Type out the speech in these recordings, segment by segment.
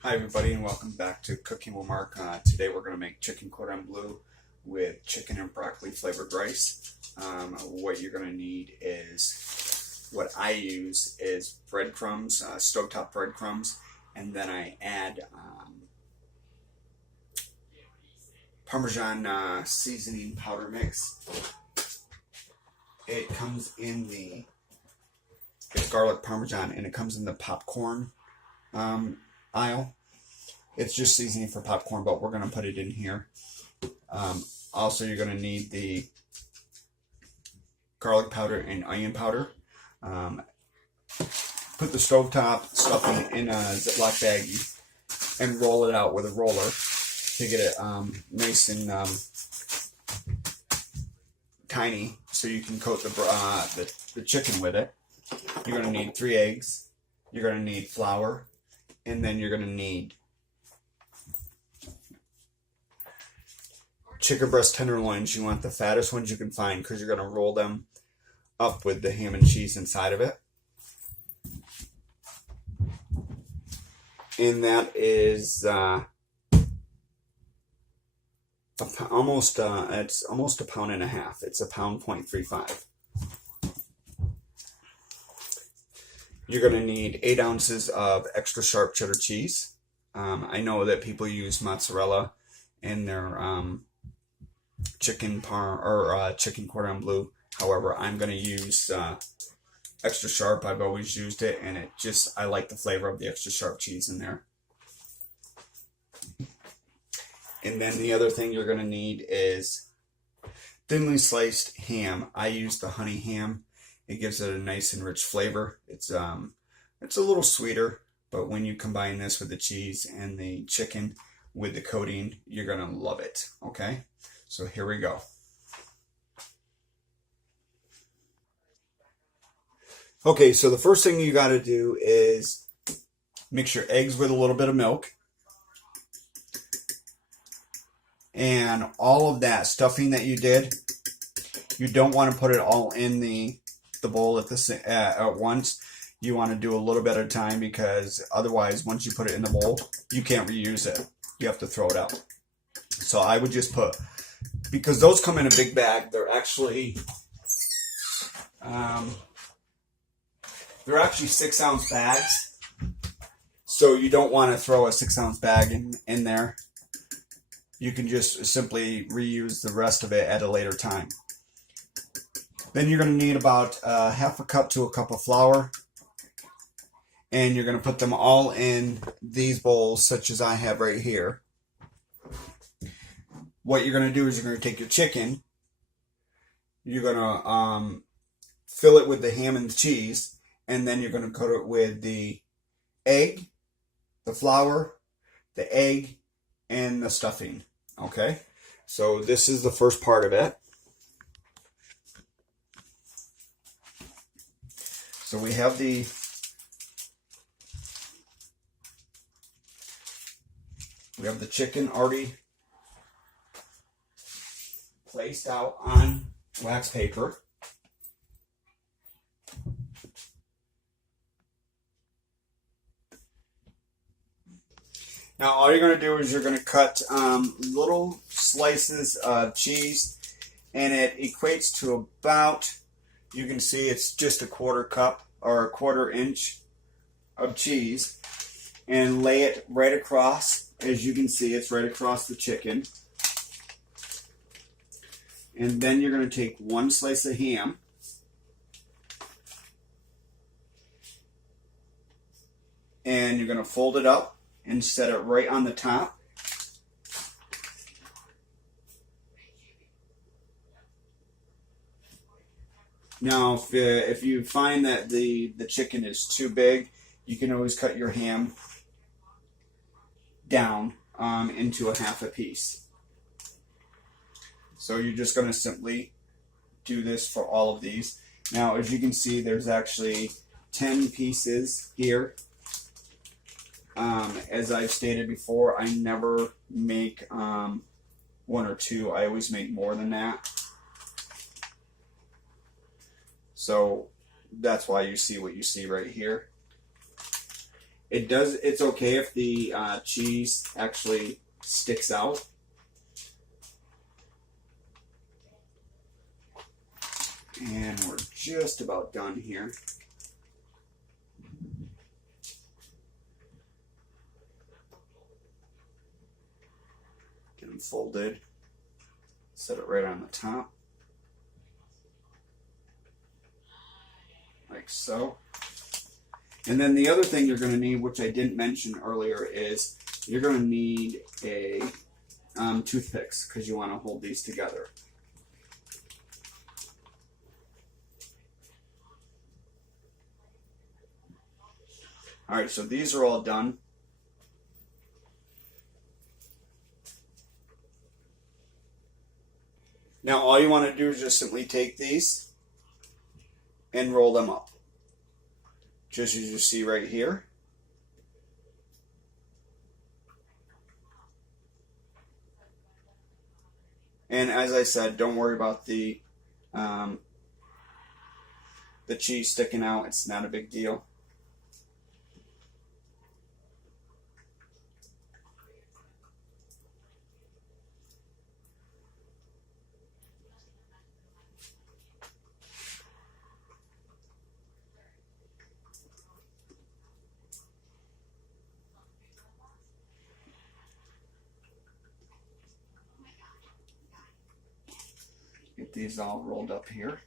Hi everybody and welcome back to Cooking with Mark. Today we're going to make chicken cordon bleu with chicken and broccoli flavored rice. What you're going to need is, what I use is breadcrumbs, stovetop breadcrumbs, and then I add Parmesan seasoning powder mix. It comes in it's garlic Parmesan, and it comes in the popcorn aisle. It's just seasoning for popcorn, but we're going to put it in here. Also, you're going to need the garlic powder and onion powder. Put the stovetop stuffing in a Ziploc baggie and roll it out with a roller to get it nice and tiny, so you can coat the chicken with it. You're going to need 3 eggs. You're going to need flour, and then you're going to need chicken breast tenderloins. You want the fattest ones you can find, because you're going to roll them up with the ham and cheese inside of it. And that is it's almost 1.5 pounds. It's 1.35 pounds. You're going to need 8 ounces of extra sharp cheddar cheese. I know that people use mozzarella in their chicken cordon bleu. However, I'm going to use extra sharp. I've always used it, and I like the flavor of the extra sharp cheese in there. And then the other thing you're going to need is thinly sliced ham. I use the honey ham. It gives it a nice and rich flavor. It's a little sweeter, but when you combine this with the cheese and the chicken with the coating, you're going to love it. Okay? So here we go. Okay, so the first thing you got to do is mix your eggs with a little bit of milk. And all of that stuffing that you did, you don't want to put it all in the bowl at once. You want to do a little bit at a time, because otherwise, once you put it in the bowl, you can't reuse it. You have to throw it out. So I would just put, because those come in a big bag, they're actually 6-ounce bags. So you don't want to throw a 6-ounce bag in there. You can just simply reuse the rest of it at a later time. Then you're going to need about 1/2 cup to 1 cup of flour. And you're going to put them all in these bowls, such as I have right here. What you're going to do is you're going to take your chicken. You're going to fill it with the ham and the cheese. And then you're going to coat it with the egg, the flour, the egg, and the stuffing. Okay? So this is the first part of it. So we have the chicken already placed out on wax paper. Now all you're going to do is you're going to cut little slices of cheese, and it equates to about, you can see it's just 1/4 cup or 1/4 inch of cheese, and lay it right across. As you can see, it's right across the chicken. And then you're going to take 1 slice of ham, and you're going to fold it up and set it right on the top. Now, if you find that the chicken is too big, you can always cut your ham down into 1/2 piece. So you're just going to simply do this for all of these. Now, as you can see, there's actually 10 pieces here. As I've stated before, I never make 1 or 2. I always make more than that. So that's why you see what you see right here. It's okay if the cheese actually sticks out. And we're just about done here. Get them folded. Set it right on the top. Like so. And then the other thing you're going to need, which I didn't mention earlier, is you're going to need a toothpicks, because you want to hold these together. Alright, so these are all done. Now all you want to do is just simply take these and roll them up. Just as you see right here. And as I said, don't worry about the cheese sticking out. It's not a big deal. Get these all rolled up here.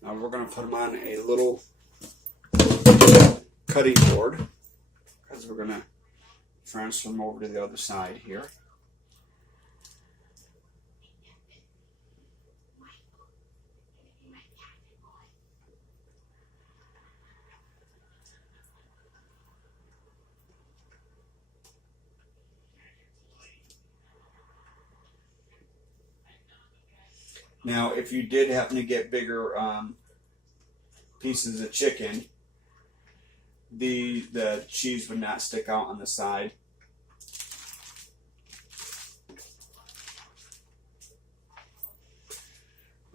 Now we're going to put them on a little cutting board, because we're going to transfer them over to the other side here. Now, if you did happen to get bigger pieces of chicken, the cheese would not stick out on the side.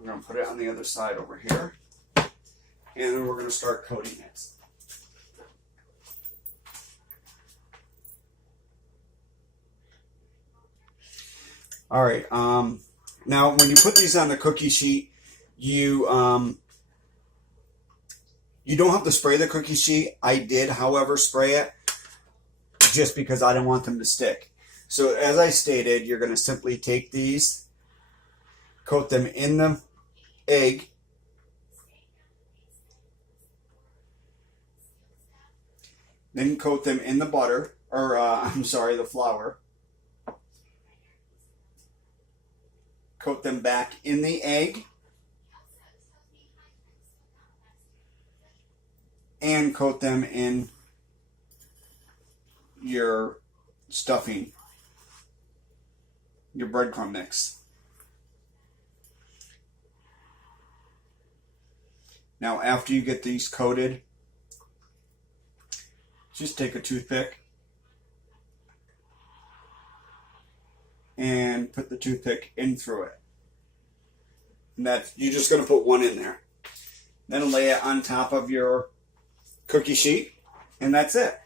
We're going to put it on the other side over here, and then we're going to start coating it. All right. Now, when you put these on the cookie sheet, you don't have to spray the cookie sheet. I did, however, spray it just because I don't want them to stick. So as I stated, you're going to simply take these, coat them in the egg, then coat them in the butter, or the flour. Coat them back in the egg, and coat them in your stuffing, your breadcrumb mix. Now, after you get these coated, just take a toothpick and put the toothpick in through it. And you're just going to put one in there. Then lay it on top of your cookie sheet, and that's it.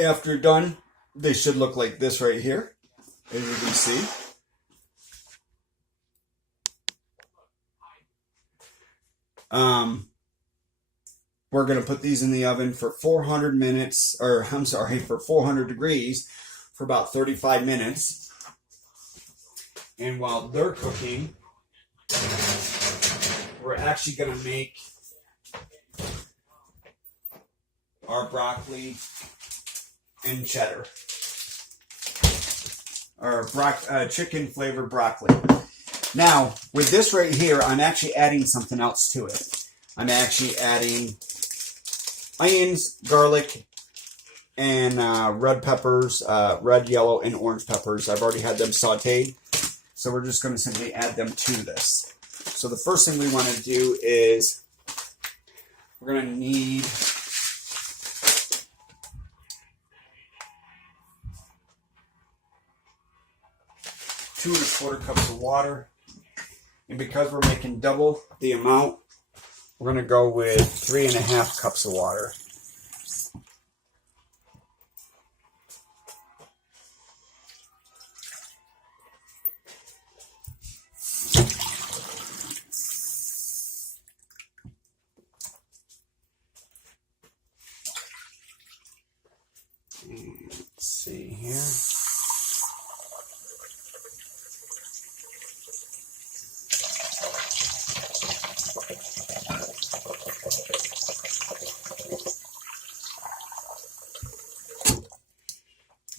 After you're done, they should look like this right here, as you can see. We're going to put these in the oven for 400 degrees for about 35 minutes. And while they're cooking, we're actually going to make our broccoli and cheddar. Our chicken flavored broccoli. Now, with this right here, I'm actually adding something else to it. I'm actually adding onions, garlic, and red peppers, red, yellow, and orange peppers. I've already had them sauteed, so we're just going to simply add them to this. So the first thing we want to do is we're going to need two and a quarter cups of water. And because we're making double the amount, we're going to go with 3.5 cups of water. Let's see here.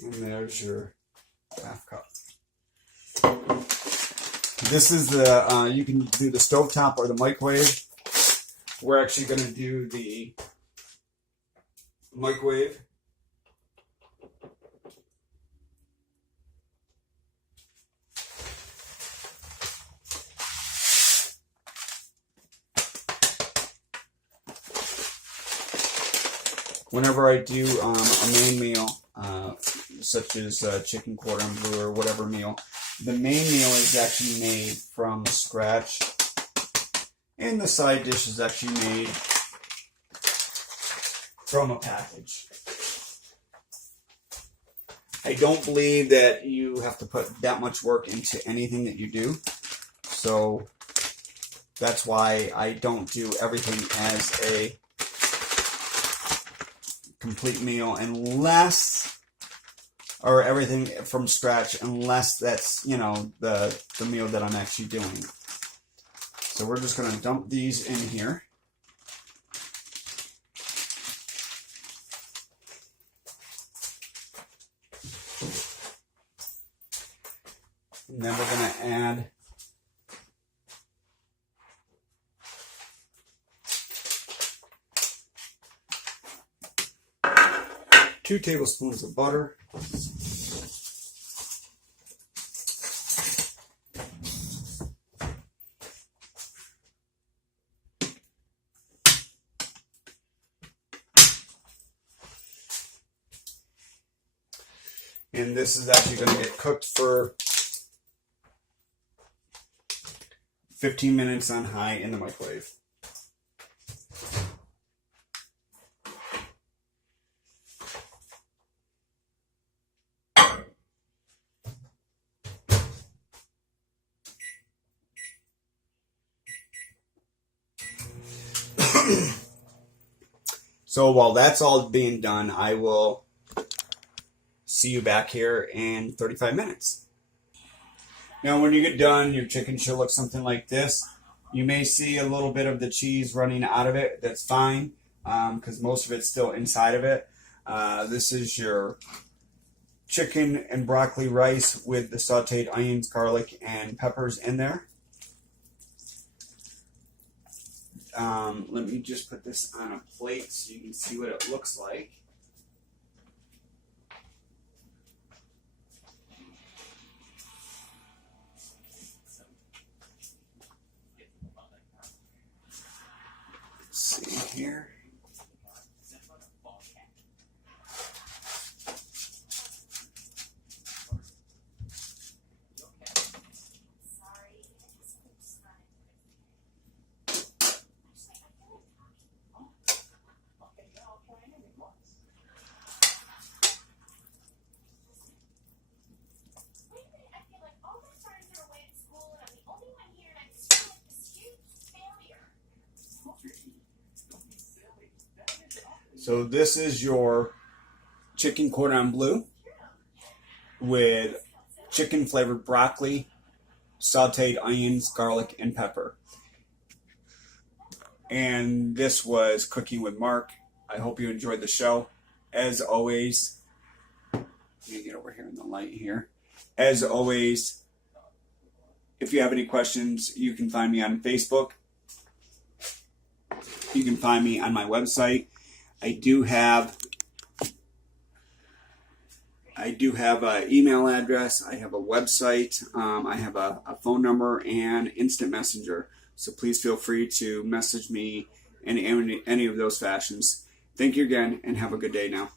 And there's your half cup. This is the, you can do the stovetop or the microwave. We're actually going to do the microwave. Whenever I do a main meal, such as chicken cordon bleu or whatever meal, the main meal is actually made from scratch, and the side dish is actually made from a package. I don't believe that you have to put that much work into anything that you do, so that's why I don't do everything as a complete meal unless, or everything from scratch, unless that's, you know, the meal that I'm actually doing. So we're just going to dump these in here. And then we're going to add two tablespoons of butter. And this is actually going to get cooked for 15 minutes on high in the microwave. So while that's all being done, I will see you back here in 35 minutes. Now when you get done, your chicken should look something like this. You may see a little bit of the cheese running out of it. That's fine, because most of it's still inside of it. This is your chicken and broccoli rice with the sauteed onions, garlic, and peppers in there. Let me just put this on a plate so you can see what it looks like. Let's see here. So this is your chicken cordon bleu with chicken flavored broccoli, sauteed onions, garlic, and pepper. And this was Cooking with Mark. I hope you enjoyed the show. As always, let me get over here in the light here. As always, if you have any questions, you can find me on Facebook. You can find me on my website. I do have an email address. I have a website. I have a phone number and instant messenger. So please feel free to message me in any of those fashions. Thank you again, and have a good day now.